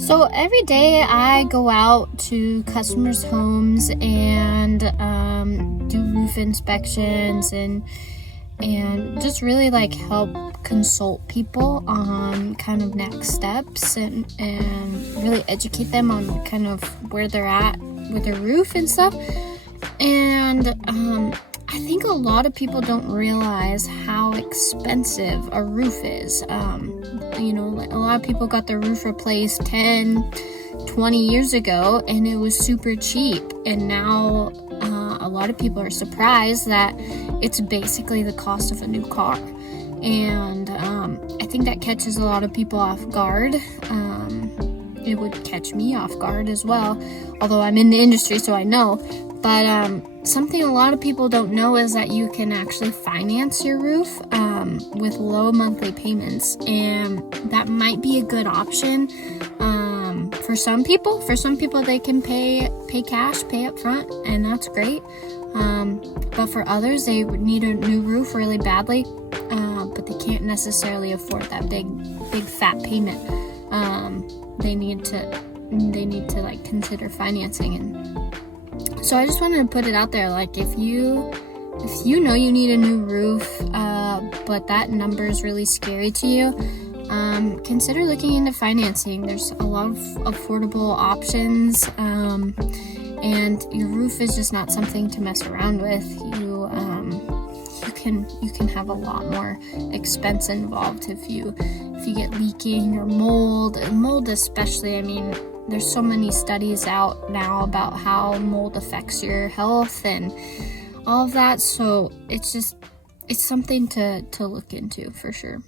So every day I go out to customers' homes and do roof inspections and just really like help consult people on kind of next steps and really educate them on kind of where they're at with their roof and stuff. And I think a lot of people don't realize how expensive a roof is. A lot of people got their roof replaced 10, 20 years ago and it was super cheap. And now a lot of people are surprised that it's basically the cost of a new car. And I think that catches a lot of people off guard. It would catch me off guard as well, although I'm in the industry, so I know. But something a lot of people don't know is that you can actually finance your roof with low monthly payments, and that might be a good option for some people. For some people, they can pay cash, pay up front, and that's great. But for others, they need a new roof really badly, but they can't necessarily afford that big fat payment. They need to like consider financing. And so I just wanted to put it out there, like if you know you need a new roof, but that number is really scary to you, consider looking into financing. There's a lot of affordable options, and your roof is just not something to mess around with. You can have a lot more expense involved if you get leaking or mold especially. I mean, there's so many studies out now about how mold affects your health and all of that, so it's something to look into for sure.